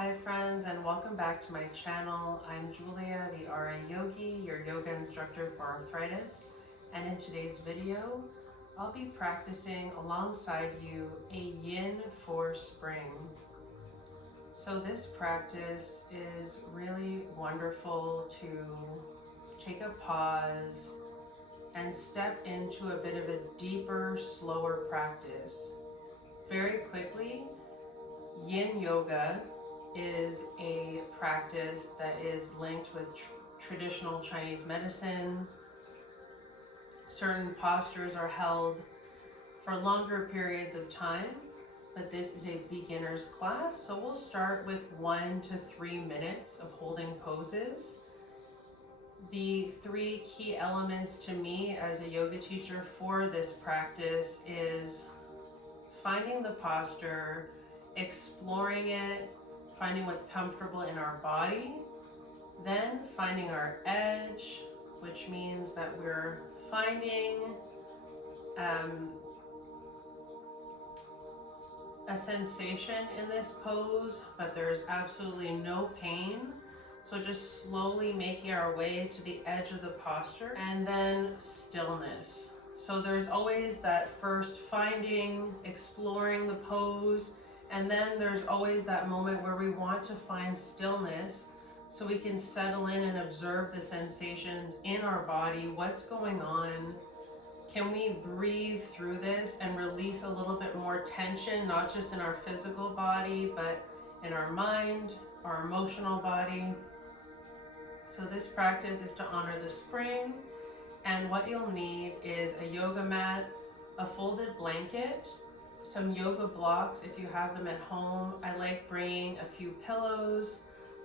Hi friends, and welcome back to my channel. I'm Julia, the RA Yogi, your yoga instructor for arthritis. And in today's video, I'll be practicing alongside you a yin for spring. So this practice is really wonderful to take a pause and step into a bit of a deeper, slower practice. Very quickly, yin yoga is a practice that is linked with traditional Chinese medicine. Certain postures are held for longer periods of time, but this is a beginner's class, so we'll start with 1 to 3 minutes of holding poses. The 3 key elements to me as a yoga teacher for this practice is finding the posture, exploring it, finding what's comfortable in our body, then finding our edge, which means that we're finding a sensation in this pose, but there's absolutely no pain. So just slowly making our way to the edge of the posture, and then stillness. So there's always that first finding, exploring the pose, and then there's always that moment where we want to find stillness so we can settle in and observe the sensations in our body. What's going on? Can we breathe through this and release a little bit more tension, not just in our physical body, but in our mind, our emotional body? So this practice is to honor the spring, and what you'll need is a yoga mat, a folded blanket, some yoga blocks if you have them at home. I like bringing a few pillows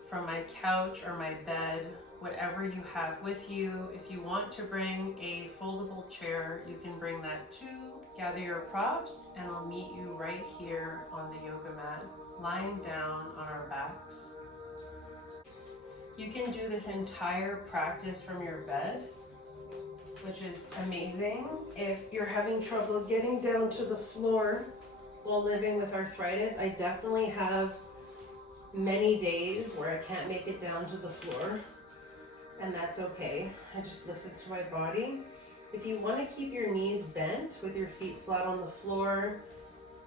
from my couch or my bed, whatever you have with you. If you want to bring a foldable chair, you can bring that too. Gather your props, and I'll meet you right here on the yoga mat, lying down on our backs. You can do this entire practice from your bed, which is amazing. If you're having trouble getting down to the floor while living with arthritis, I definitely have many days where I can't make it down to the floor, and that's okay. I just listen to my body. If you want to keep your knees bent with your feet flat on the floor,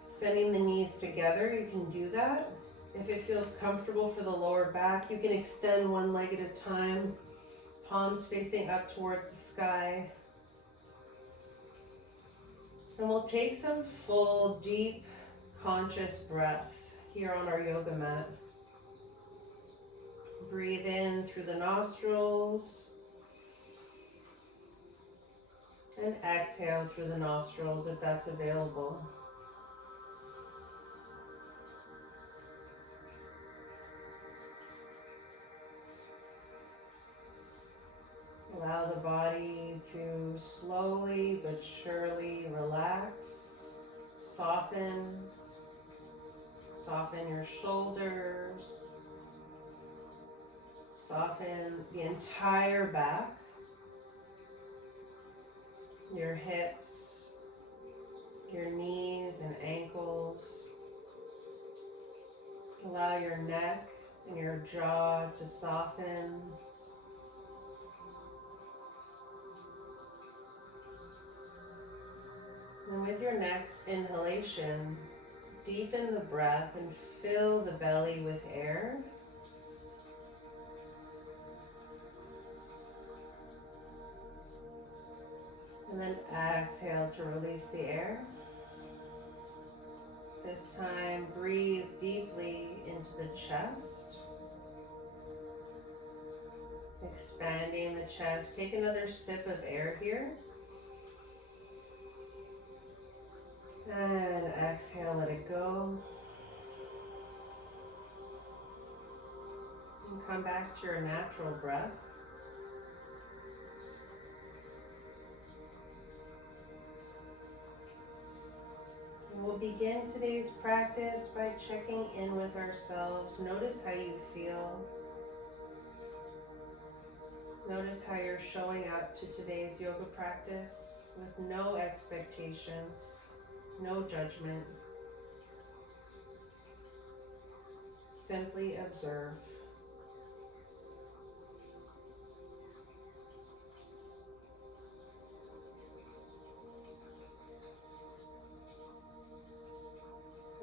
sending the knees together, you can do that. If it feels comfortable for the lower back, you can extend one leg at a time, palms facing up towards the sky. And we'll take some full, deep, conscious breaths here on our yoga mat. Breathe in through the nostrils and exhale through the nostrils if that's available. Allow the body to slowly but surely relax, soften your shoulders, soften the entire back, your hips, your knees and ankles. Allow your neck and your jaw to soften. And with your next inhalation, deepen the breath and fill the belly with air. And then exhale to release the air. This time, breathe deeply into the chest. Expanding the chest. Take another sip of air here. And exhale, let it go. And come back to your natural breath. And we'll begin today's practice by checking in with ourselves. Notice how you feel. Notice how you're showing up to today's yoga practice with no expectations. No judgment. Simply observe.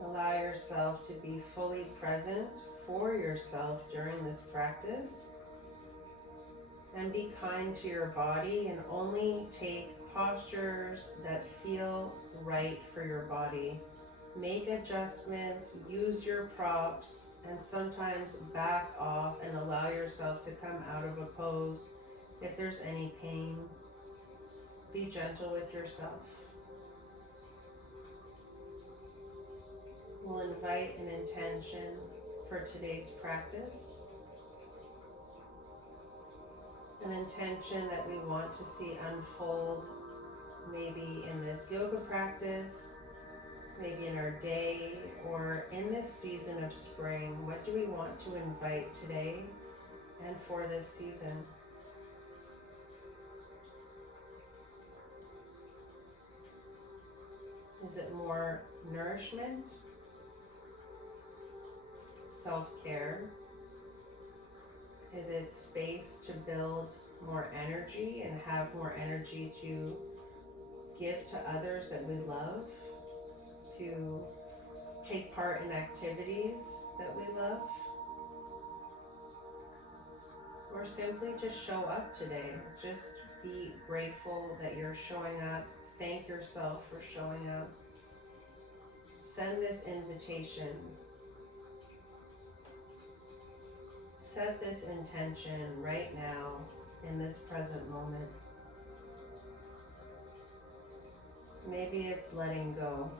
Allow yourself to be fully present for yourself during this practice. And be kind to your body and only take postures that feel right for your body. Make adjustments, use your props, and sometimes back off and allow yourself to come out of a pose if there's any pain. Be gentle with yourself. We'll invite an intention for today's practice. An intention that we want to see unfold maybe in this yoga practice, maybe in our day, or in this season of spring. What do we want to invite today and for this season? Is it more nourishment, self-care? Is it space to build more energy and have more energy to give to others that we love? To take part in activities that we love? Or simply just show up today. Just be grateful that you're showing up. Thank yourself for showing up. Send this invitation. Set this intention right now in this present moment. Maybe it's letting go.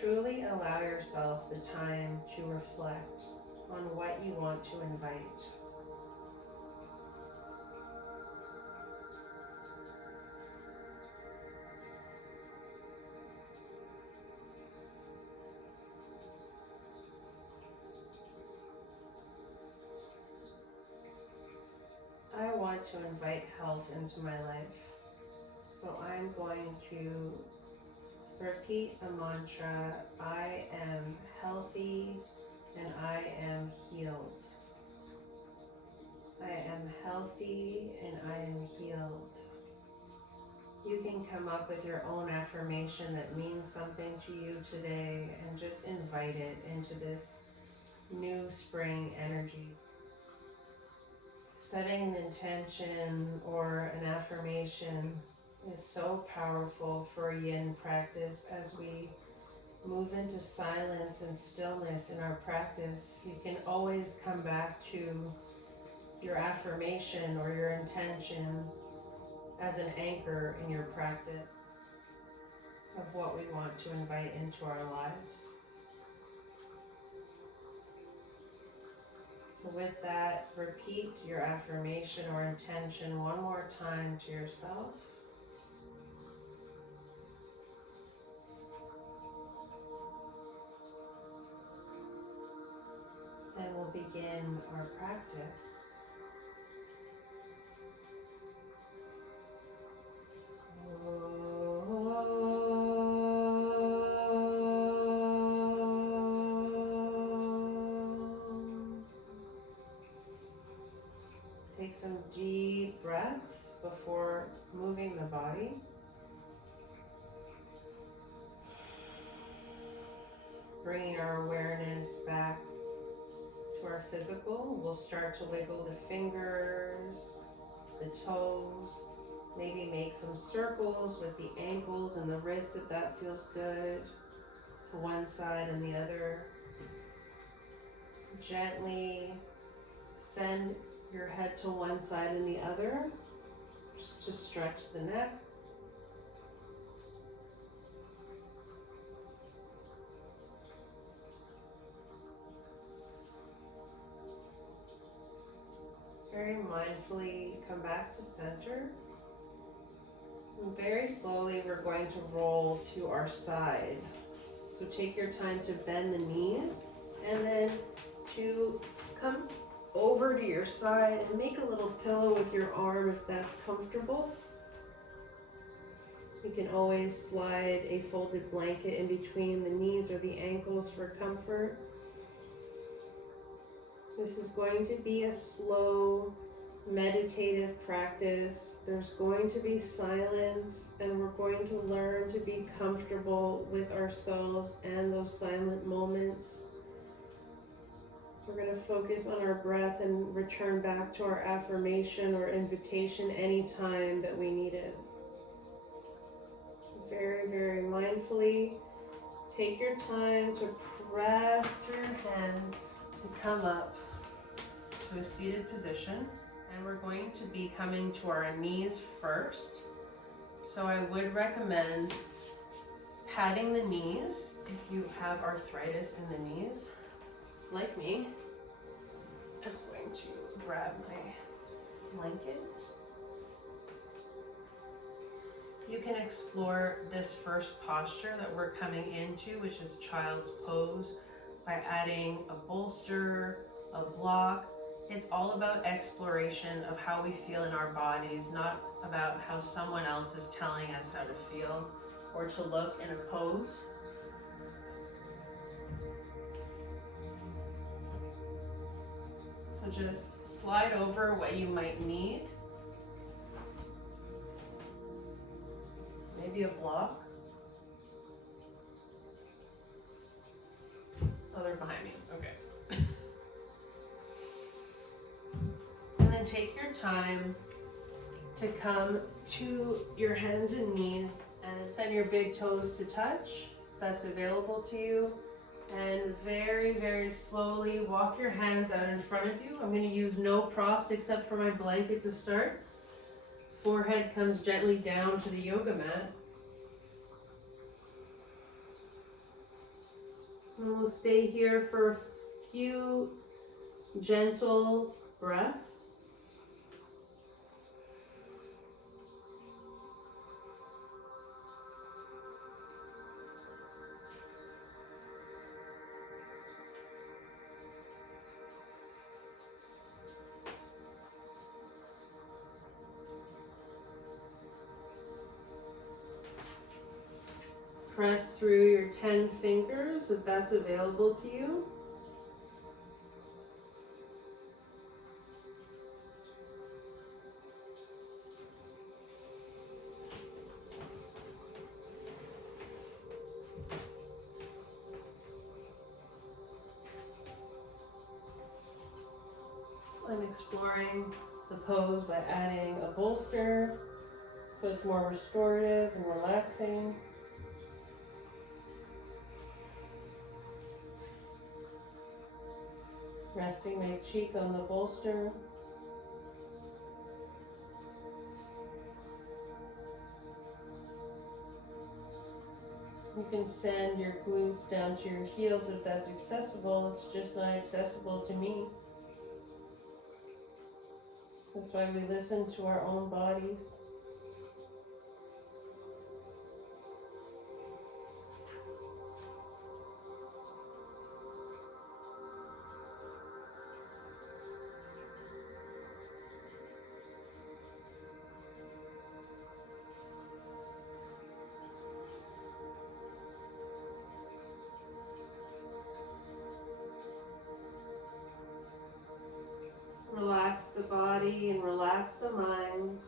Truly allow yourself the time to reflect on what you want to invite. I want to invite health into my life, so I'm going to repeat a mantra. I am healthy and I am healed. I am healthy and I am healed. You can come up with your own affirmation that means something to you today and just invite it into this new spring energy. Setting an intention or an affirmation is so powerful for a yin practice. As we move into silence and stillness in our practice, you can always come back to your affirmation or your intention as an anchor in your practice of what we want to invite into our lives. So with that, repeat your affirmation or intention one more time to yourself. And we'll begin our practice. Take some deep breaths before moving the body. Bringing our awareness back to our physical. We'll start to wiggle the fingers, the toes, maybe make some circles with the ankles and the wrists if that feels good, to one side and the other. Gently send your head to one side and the other, just to stretch the neck. Very mindfully come back to center. And very slowly we're going to roll to our side. So take your time to bend the knees and then to come over to your side and make a little pillow with your arm if that's comfortable. You can always slide a folded blanket in between the knees or the ankles for comfort. This is going to be a slow, meditative practice. There's going to be silence, and we're going to learn to be comfortable with ourselves and those silent moments. We're going to focus on our breath and return back to our affirmation or invitation anytime that we need it. So very, very mindfully, take your time to press through your hand to come up to a seated position. And we're going to be coming to our knees first. So I would recommend patting the knees if you have arthritis in the knees. Like me, I'm going to grab my blanket. You can explore this first posture that we're coming into, which is child's pose, by adding a bolster, a block. It's all about exploration of how we feel in our bodies, not about how someone else is telling us how to feel or to look in a pose. So just slide over what you might need. Maybe a block. Oh, they're behind me. Okay. And then take your time to come to your hands and knees and send your big toes to touch, if that's available to you. And very, very slowly walk your hands out in front of you. I'm going to use no props except for my blanket to start. Forehead comes gently down to the yoga mat. And we'll stay here for a few gentle breaths. Press through your 10 fingers if that's available to you. I'm exploring the pose by adding a bolster so it's more restorative and relaxing. Resting my cheek on the bolster. You can send your glutes down to your heels if that's accessible. It's just not accessible to me. That's why we listen to our own bodies. Relax the body and relax the mind.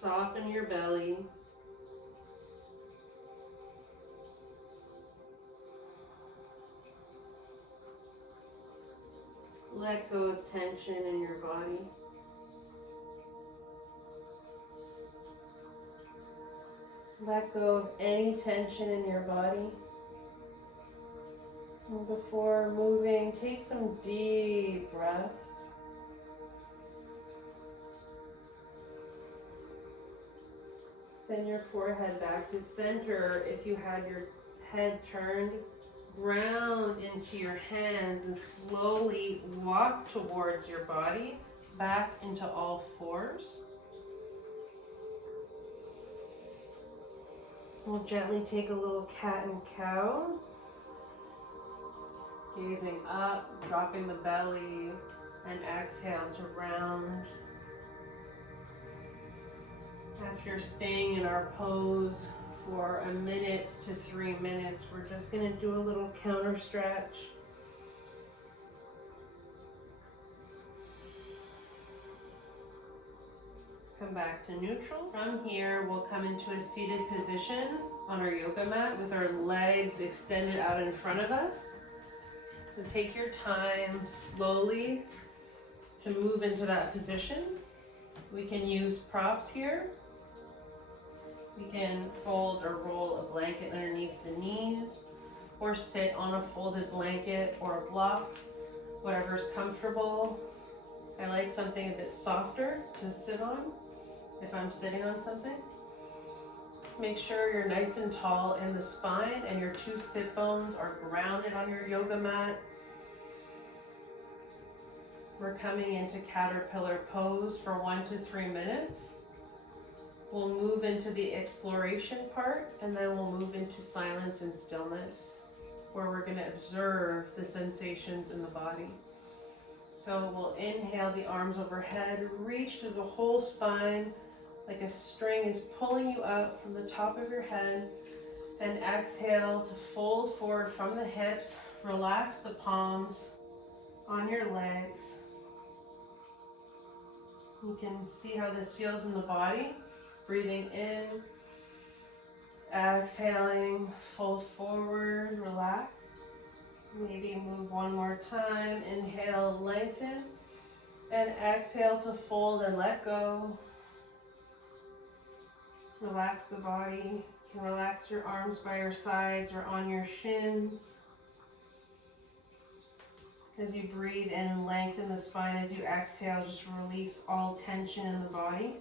Soften your belly. Let go of tension in your body. Let go of any tension in your body. And before moving, take some deep breaths. Send your forehead back to center if you had your head turned. Ground into your hands and slowly walk towards your body, back into all fours. We'll gently take a little cat and cow. Gazing up, dropping the belly, And exhale to round. After staying in our pose for 1 minute to 3 minutes, we're just going to do a little counter stretch. Come back to neutral. From here, we'll come into a seated position on our yoga mat with our legs extended out in front of us. So take your time slowly to move into that position. We can use props here. We can fold or roll a blanket underneath the knees, or sit on a folded blanket or a block, whatever's comfortable. I like something a bit softer to sit on if I'm sitting on something. Make sure you're nice and tall in the spine and your 2 sit bones are grounded on your yoga mat. We're coming into caterpillar pose for 1 to 3 minutes. We'll move into the exploration part, and then we'll move into silence and stillness, where we're going to observe the sensations in the body. So we'll inhale the arms overhead, reach through the whole spine, like a string is pulling you up from the top of your head, and exhale to fold forward from the hips. Relax the palms on your legs. You can see how this feels in the body. Breathing in, exhaling, fold forward, relax. Maybe move 1 more time. Inhale, lengthen, and exhale to fold and let go. Relax the body. You can relax your arms by your sides or on your shins. As you breathe in, lengthen the spine. As you exhale, just release all tension in the body.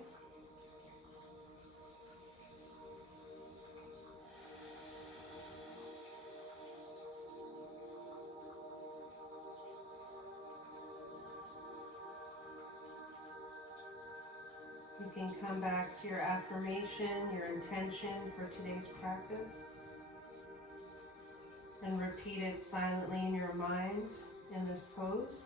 You can come back to your affirmation, your intention for today's practice, and repeat it silently in your mind in this pose.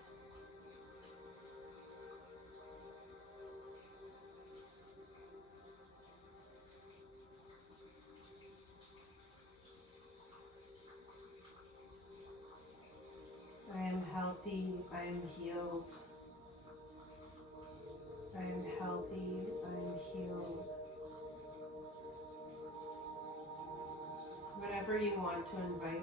I am healthy, I am healed. I am healthy, I am healed. Whatever you want to invite.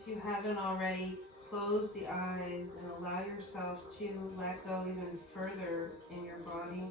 If you haven't already, close the eyes and allow yourself to let go even further in your body.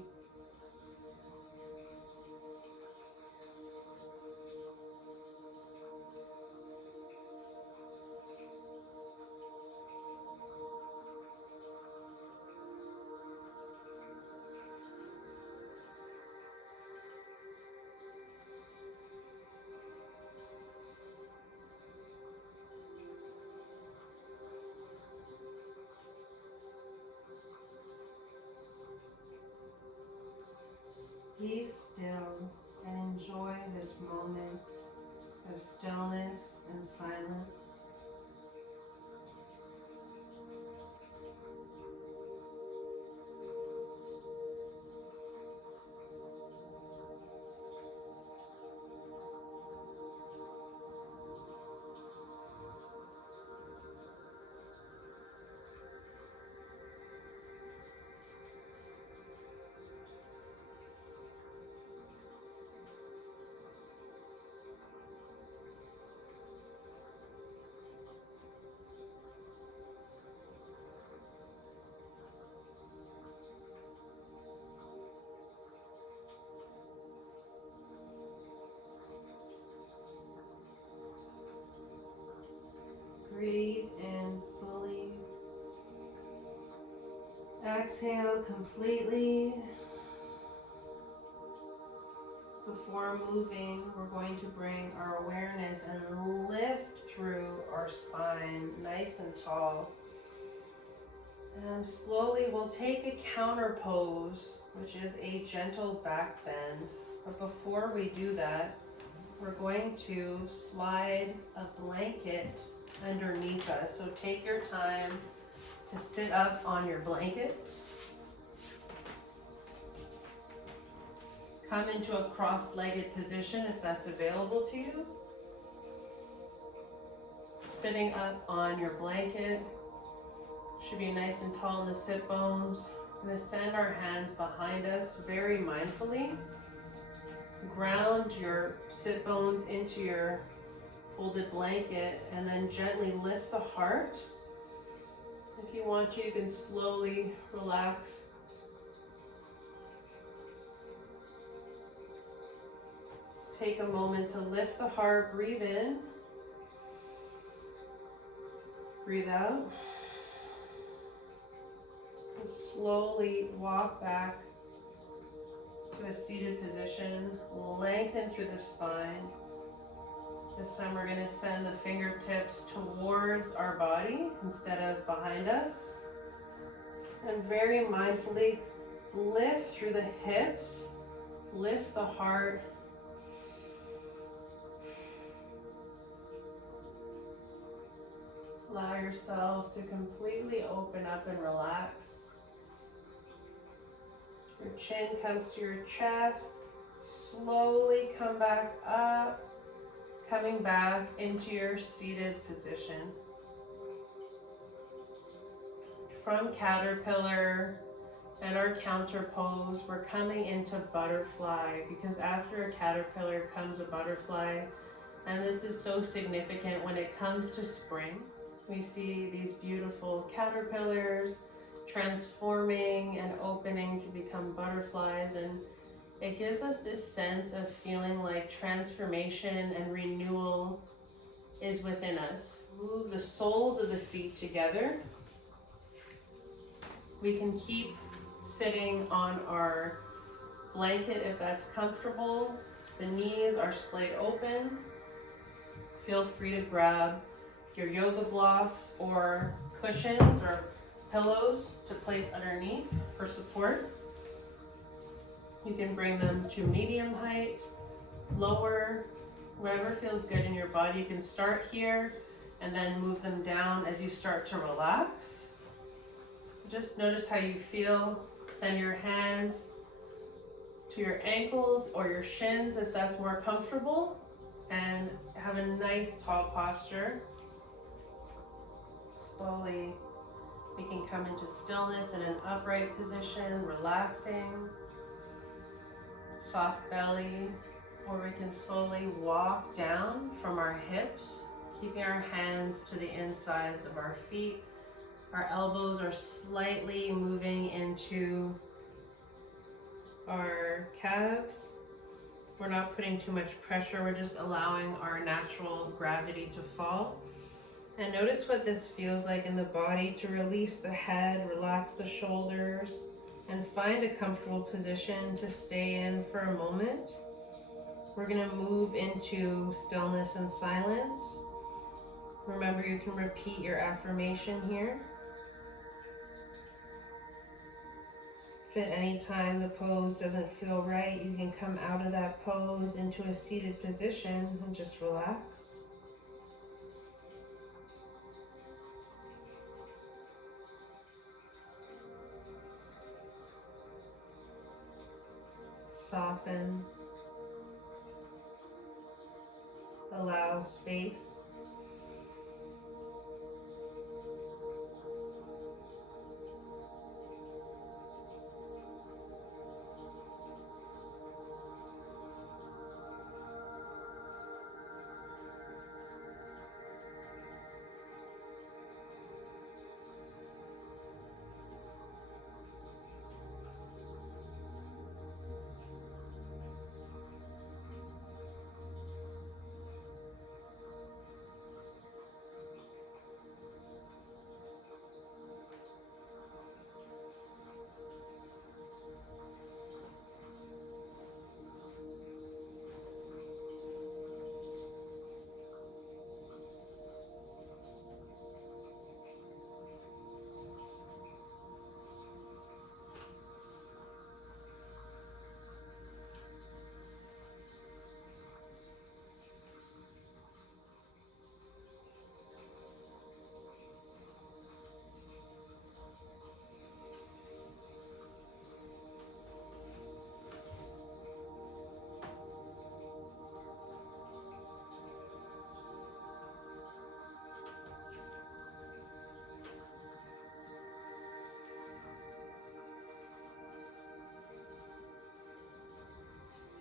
Be still and enjoy this moment of stillness and silence. Breathe in fully. Exhale completely. Before moving, we're going to bring our awareness and lift through our spine, nice and tall. And slowly we'll take a counterpose, which is a gentle back bend. But before we do that, we're going to slide a blanket underneath us. So take your time to sit up on your blanket. Come into a cross-legged position if that's available to you. Sitting up on your blanket. Should be nice and tall in the sit bones. We're going to send our hands behind us very mindfully. Ground your sit bones into your folded blanket and then gently lift the heart. If you want to, you can slowly relax. Take a moment to lift the heart, breathe in, breathe out. And slowly walk back to a seated position, lengthen through the spine. This time we're going to send the fingertips towards our body instead of behind us. And very mindfully lift through the hips, lift the heart. Allow yourself to completely open up and relax. Your chin comes to your chest. Slowly come back up, coming back into your seated position. From caterpillar and our counterpose, we're coming into butterfly, because after a caterpillar comes a butterfly, and this is so significant when it comes to spring. We see these beautiful caterpillars transforming and opening to become butterflies, and it gives us this sense of feeling like transformation and renewal is within us. Move the soles of the feet together. We can keep sitting on our blanket if that's comfortable. The knees are splayed open. Feel free to grab your yoga blocks or cushions or pillows to place underneath for support. You can bring them to medium height, lower, whatever feels good in your body. You can start here and then move them down as you start to relax. Just notice how you feel. Send your hands to your ankles or your shins if that's more comfortable, and have a nice tall posture. Slowly we can come into stillness in an upright position, relaxing, soft belly, or we can slowly walk down from our hips, keeping our hands to the insides of our feet. Our elbows are slightly moving into our calves. We're not putting too much pressure, we're just allowing our natural gravity to fall. And notice what this feels like in the body to release the head, relax the shoulders, and find a comfortable position to stay in for a moment. We're going to move into stillness and silence. Remember, you can repeat your affirmation here. If at any time the pose doesn't feel right, you can come out of that pose into a seated position and just relax. Soften. Allow space.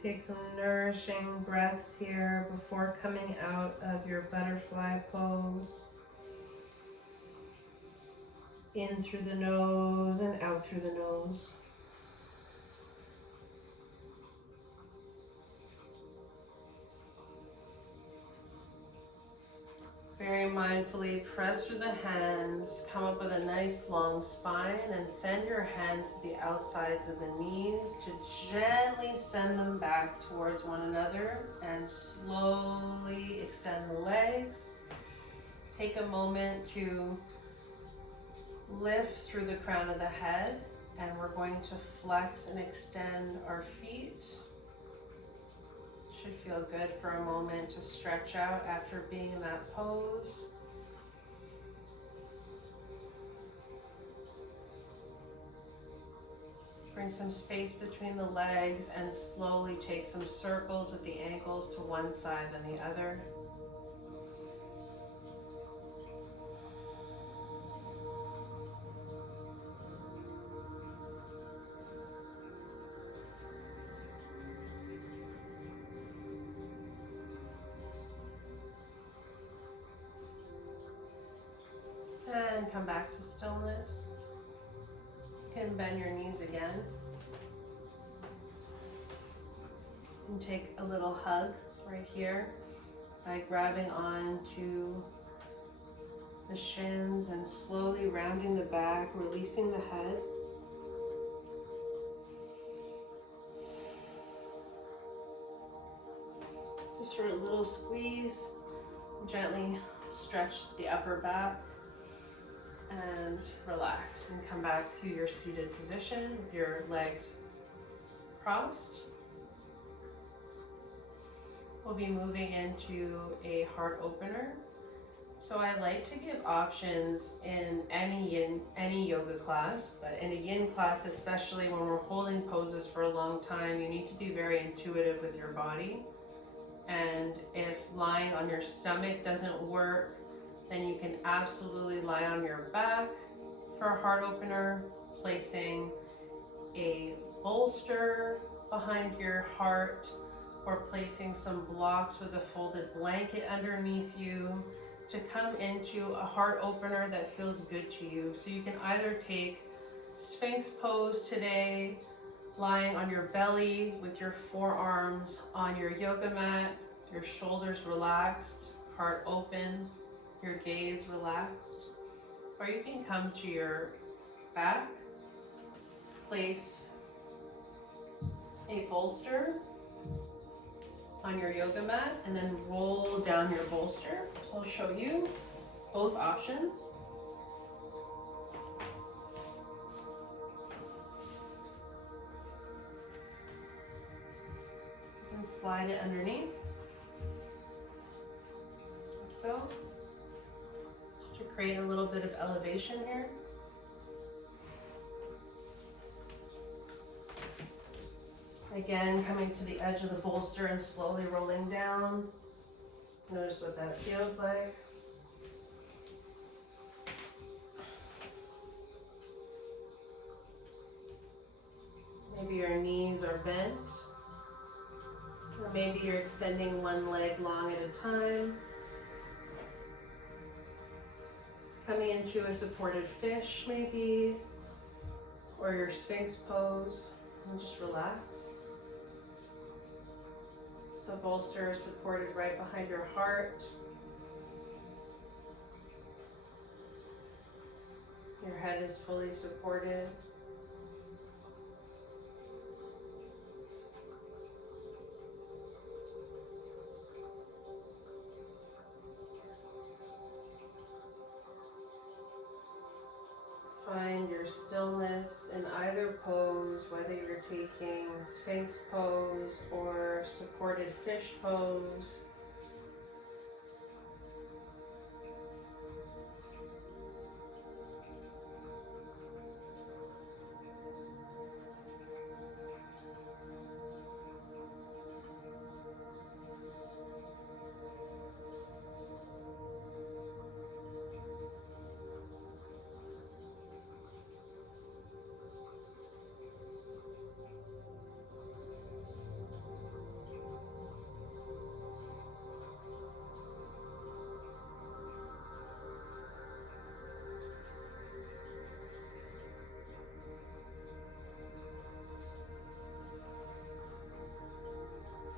Take some nourishing breaths here before coming out of your butterfly pose. In through the nose and out through the nose. Very mindfully press through the hands, come up with a nice long spine, and send your hands to the outsides of the knees to gently send them back towards one another and slowly extend the legs. Take a moment to lift through the crown of the head, and we're going to flex and extend our feet. Should feel good for a moment to stretch out after being in that pose. Bring some space between the legs and slowly take some circles with the ankles to one side and the other. And come back to stillness. You can bend your knees again. And take a little hug right here by grabbing onto the shins and slowly rounding the back, releasing the head. Just for a little squeeze, gently stretch the upper back. And relax and come back to your seated position with your legs crossed. We'll be moving into a heart opener. So I like to give options in any yoga class, but in a yin class, especially when we're holding poses for a long time, you need to be very intuitive with your body. And if lying on your stomach doesn't work, then you can absolutely lie on your back for a heart opener, placing a bolster behind your heart or placing some blocks with a folded blanket underneath you to come into a heart opener that feels good to you. So you can either take Sphinx pose today, lying on your belly with your forearms on your yoga mat, your shoulders relaxed, heart open, your gaze relaxed, or you can come to your back, place a bolster on your yoga mat, and then roll down your bolster. So I'll show you both options. You can slide it underneath, like so. To create a little bit of elevation here. Again, coming to the edge of the bolster and slowly rolling down. Notice what that feels like. Maybe your knees are bent, or maybe you're extending one leg long at a time. Coming into a supported fish maybe, or your Sphinx pose, and just relax. The bolster is supported right behind your heart. Your head is fully supported. Find your stillness in either pose, whether you're taking Sphinx pose or supported fish pose.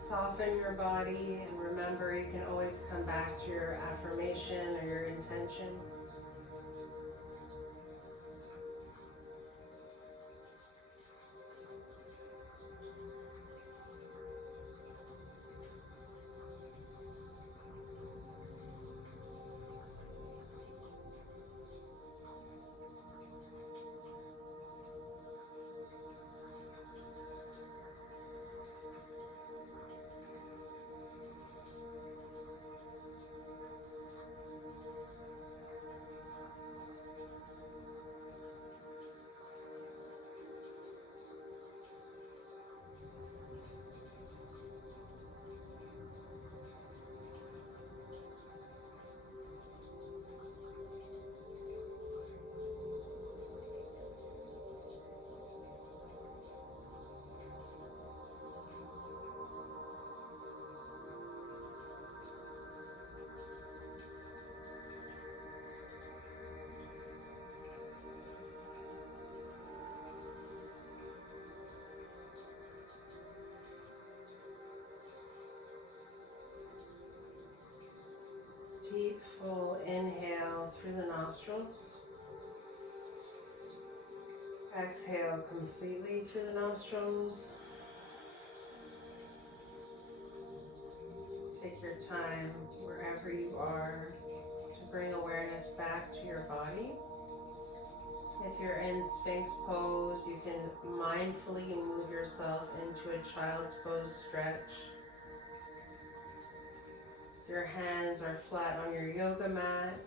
Soften your body, and remember you can always come back to your affirmation or your intention. Deep, full inhale through the nostrils. Exhale completely through the nostrils. Take your time wherever you are to bring awareness back to your body. If you're in Sphinx pose, you can mindfully move yourself into a child's pose stretch. Your hands are flat on your yoga mat,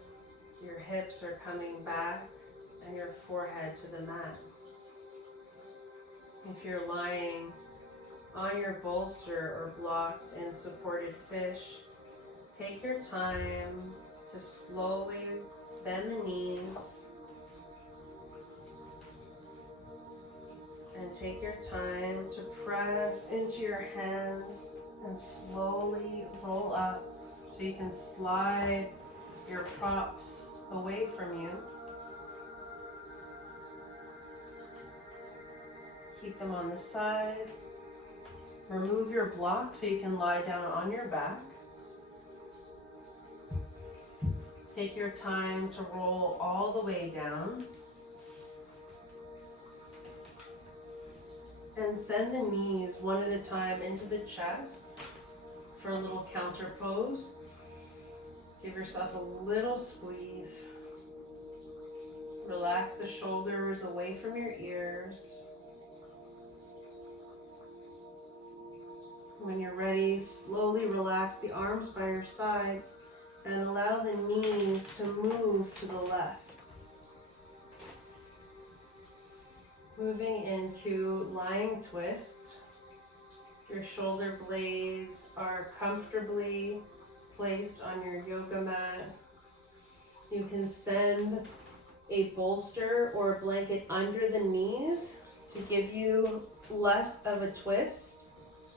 your hips are coming back, and your forehead to the mat. If you're lying on your bolster or blocks in supported fish, take your time to slowly bend the knees and take your time to press into your hands and slowly roll up so you can slide your props away from you. Keep them on the side. Remove your block so you can lie down on your back. Take your time to roll all the way down. And send the knees one at a time into the chest for a little counterpose. Give yourself a little squeeze. Relax the shoulders away from your ears. When you're ready, slowly relax the arms by your sides and allow the knees to move to the left. Moving into lying twist. Your shoulder blades are comfortably placed on your yoga mat. You can send a bolster or a blanket under the knees to give you less of a twist,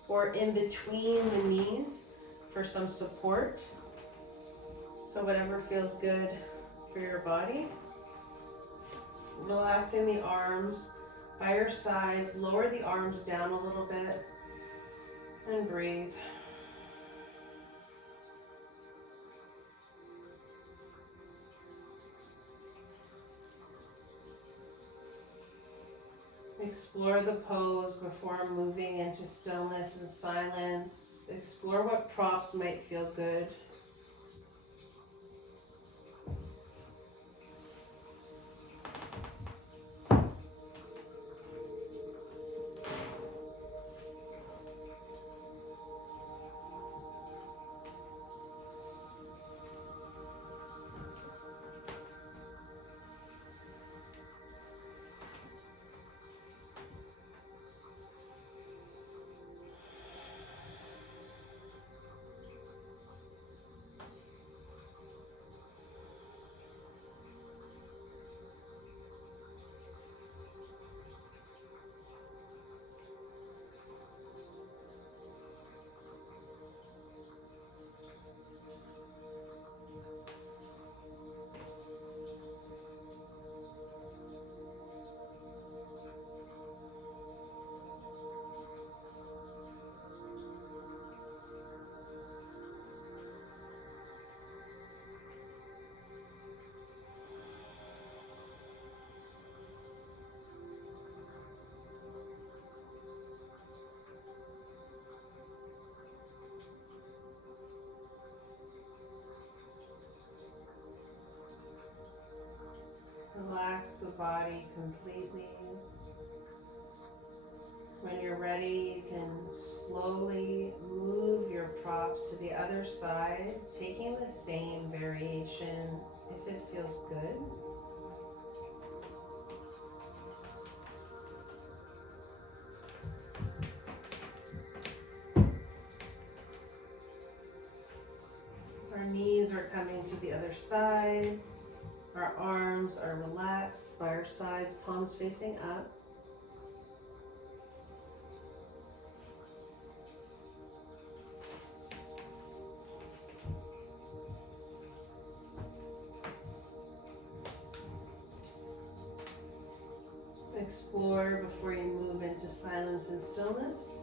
or in between the knees for some support. So whatever feels good for your body. Relaxing the arms by your sides, lower the arms down a little bit and breathe. Explore the pose before moving into stillness and silence. Explore what props might feel good. body completely. When you're ready, you can slowly move your props to the other side, taking the same variation if it feels good. Our knees are coming to the other side. Our arms are relaxed by our sides, palms facing up. Explore before you move into silence and stillness.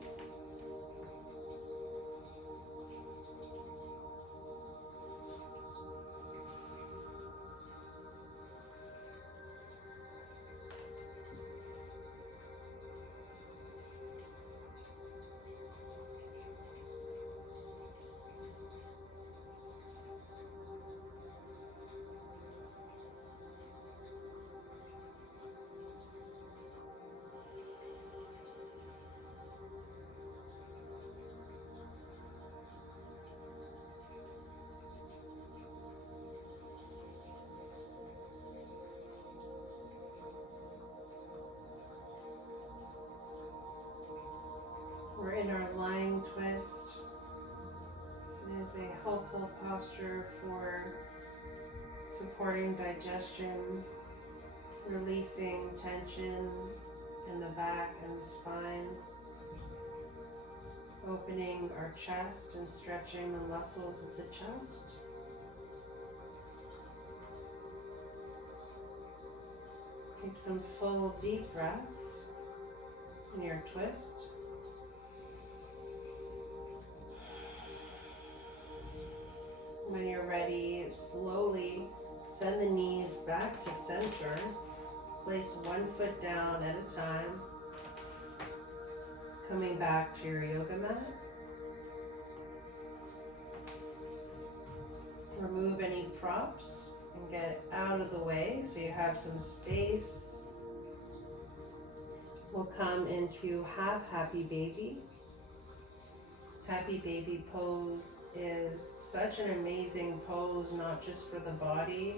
We're in our lying twist. This is a helpful posture for supporting digestion, releasing tension in the back and the spine, opening our chest and stretching the muscles of the chest. Take some full deep breaths in your twist. When you're ready, slowly send the knees back to center. Place one foot down at a time. Coming back to your yoga mat. Remove any props and get it out of the way so you have some space. We'll come into half happy baby. Happy baby pose is such an amazing pose, not just for the body,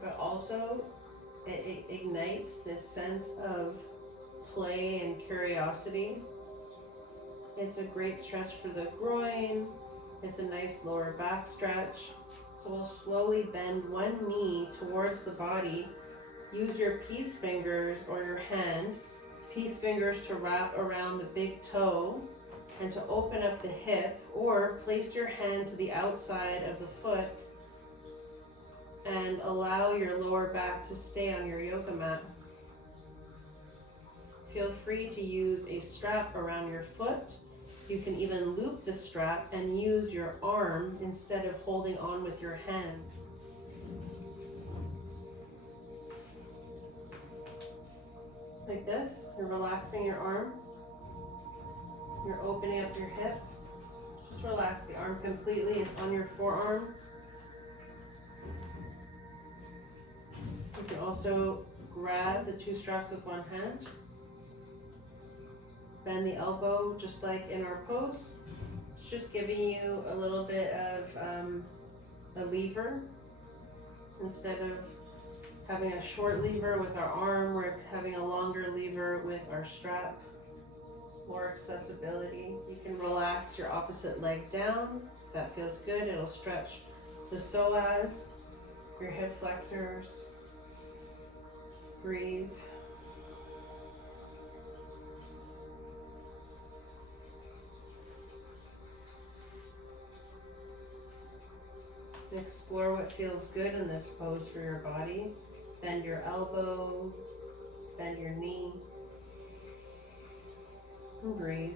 but also it ignites this sense of play and curiosity. It's a great stretch for the groin. It's a nice lower back stretch. So we'll slowly bend one knee towards the body. Use your peace fingers or your hand, peace fingers to wrap around the big toe and to open up the hip, or place your hand to the outside of the foot and allow your lower back to stay on your yoga mat. Feel free to use a strap around your foot. You can even loop the strap and use your arm instead of holding on with your hands. Like this, you're relaxing your arm. You're opening up your hip. Just relax the arm completely. It's on your forearm. You can also grab the two straps with one hand. Bend the elbow just like in our pose. It's just giving you a little bit of a lever. Instead of having a short lever with our arm, we're having a longer lever with our strap. More accessibility. You can relax your opposite leg down. If that feels good, it'll stretch the psoas, your hip flexors. Breathe. Explore what feels good in this pose for your body. Bend your elbow, bend your knee. And breathe.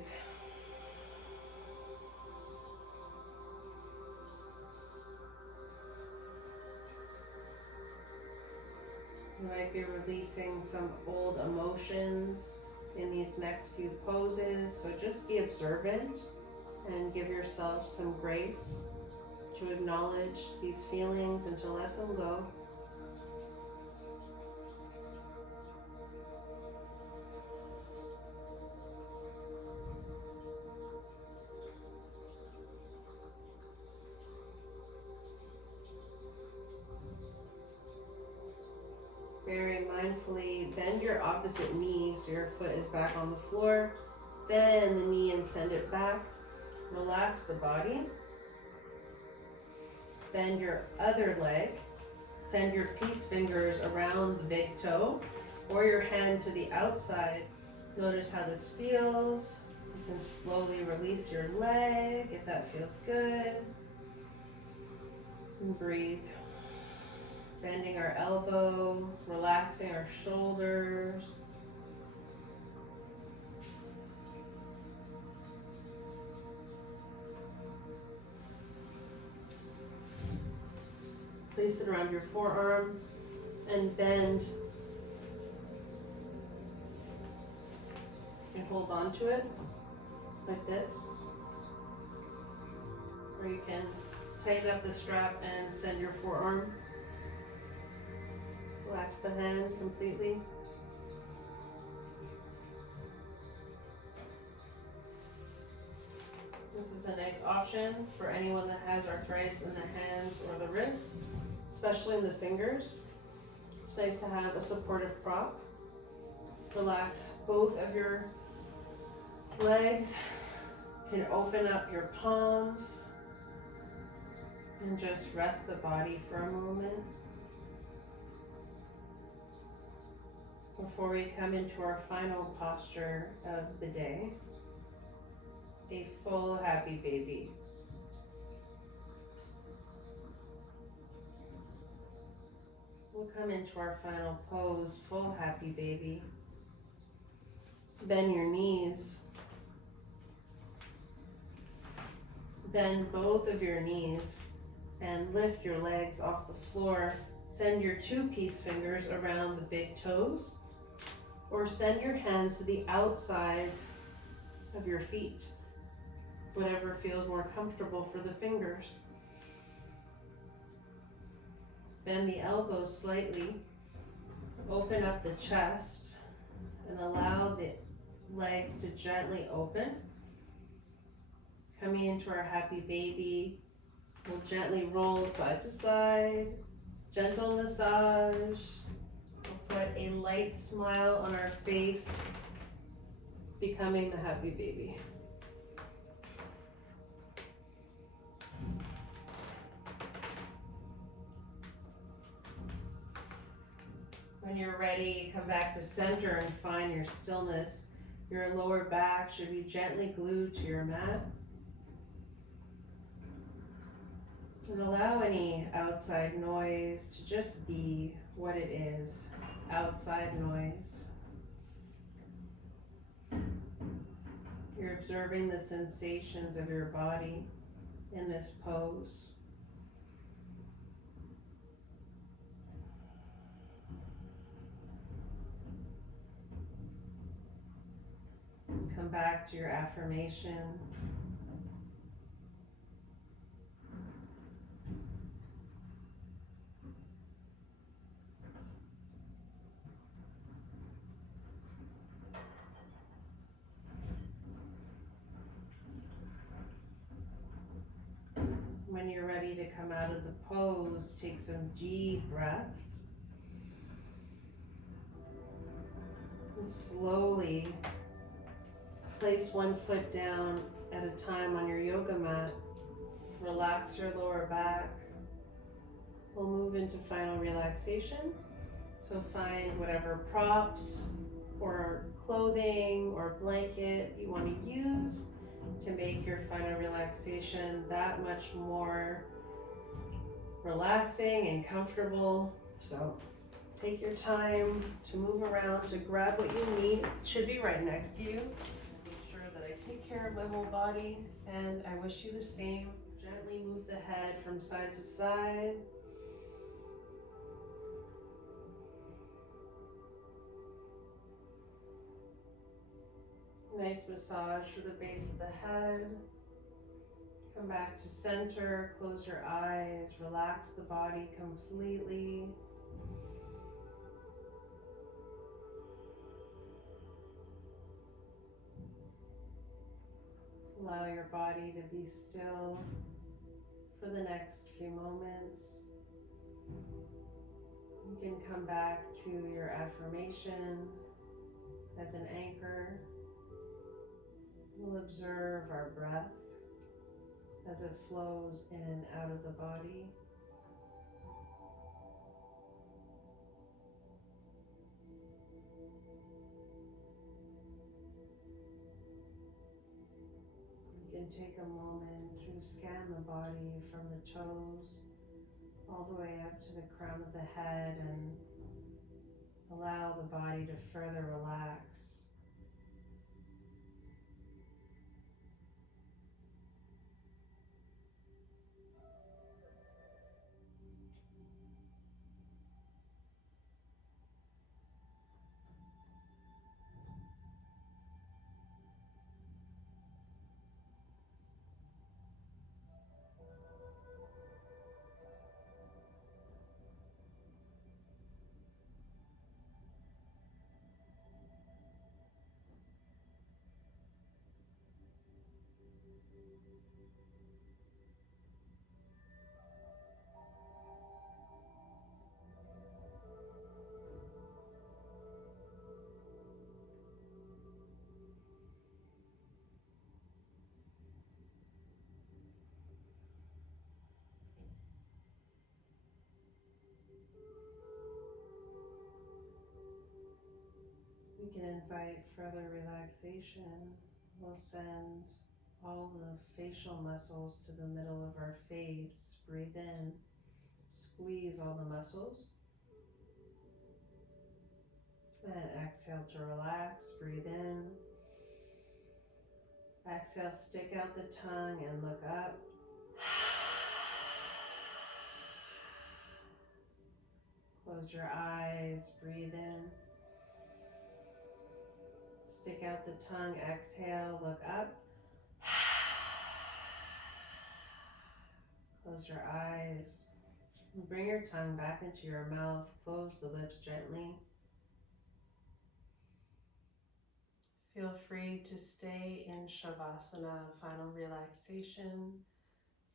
You might be releasing some old emotions in these next few poses, so just be observant and give yourself some grace to acknowledge these feelings and to let them go. mindfully. Bend your opposite knee so your foot is back on the floor. Bend the knee and send it back. Relax the body. Bend your other leg. Send your peace fingers around the big toe or your hand to the outside. Notice how this feels. You can slowly release your leg if that feels good. And breathe. Bending our elbow, relaxing our shoulders. Place it around your forearm and bend. And hold on to it like this. Or you can tighten up the strap and send your forearm. Relax the hand completely. This is a nice option for anyone that has arthritis in the hands or the wrists, especially in the fingers. It's nice to have a supportive prop. Relax both of your legs. You can open up your palms and just rest the body for a moment. Before we come into our final posture of the day, a full happy baby. We'll come into our final pose, full happy baby. Bend your knees. Bend both of your knees and lift your legs off the floor. Send your two peace fingers around the big toes, or send your hands to the outsides of your feet, whatever feels more comfortable for the fingers. Bend the elbows slightly, open up the chest, and allow the legs to gently open. Coming into our happy baby, we'll gently roll side to side, gentle massage. We'll put a light smile on our face, becoming the happy baby. When you're ready, come back to center and find your stillness. Your lower back should be gently glued to your mat. And allow any outside noise to just be what it is, outside noise. You're observing the sensations of your body in this pose. Come back to your affirmation. When you're ready to come out of the pose, take some deep breaths. And slowly place one foot down at a time on your yoga mat. Relax your lower back. We'll move into final relaxation. So find whatever props or clothing or blanket you want to use to make your final relaxation that much more relaxing and comfortable. So take your time to move around, to grab what you need. It should be right next to you. Make sure that I take care of my whole body, and I wish you the same. Gently move the head from side to side. Nice massage for the base of the head. Come back to center, close your eyes, relax the body completely. Allow your body to be still for the next few moments. You can come back to your affirmation as an anchor. We'll observe our breath as it flows in and out of the body. You can take a moment to scan the body from the toes all the way up to the crown of the head and allow the body to further relax. We can invite further relaxation. We'll send all the facial muscles to the middle of our face. Breathe in, squeeze all the muscles. And exhale to relax. Breathe in. Exhale, stick out the tongue and look up. Close your eyes. Breathe in. Stick out the tongue, exhale, look up. Close your eyes. Bring your tongue back into your mouth. Close the lips gently. Feel free to stay in Shavasana, final relaxation,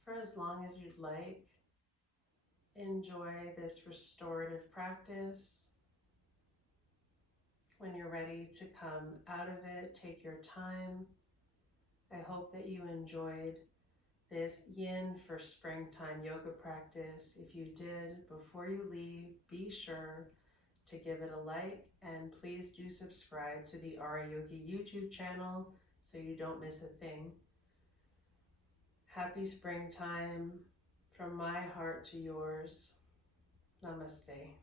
for as long as you'd like. Enjoy this restorative practice. When you're ready to come out of it, take your time. I hope that you enjoyed this yin for springtime yoga practice. If you did, before you leave, be sure to give it a like, and please do subscribe to the Ara Yogi YouTube channel so you don't miss a thing. Happy springtime from my heart to yours. Namaste.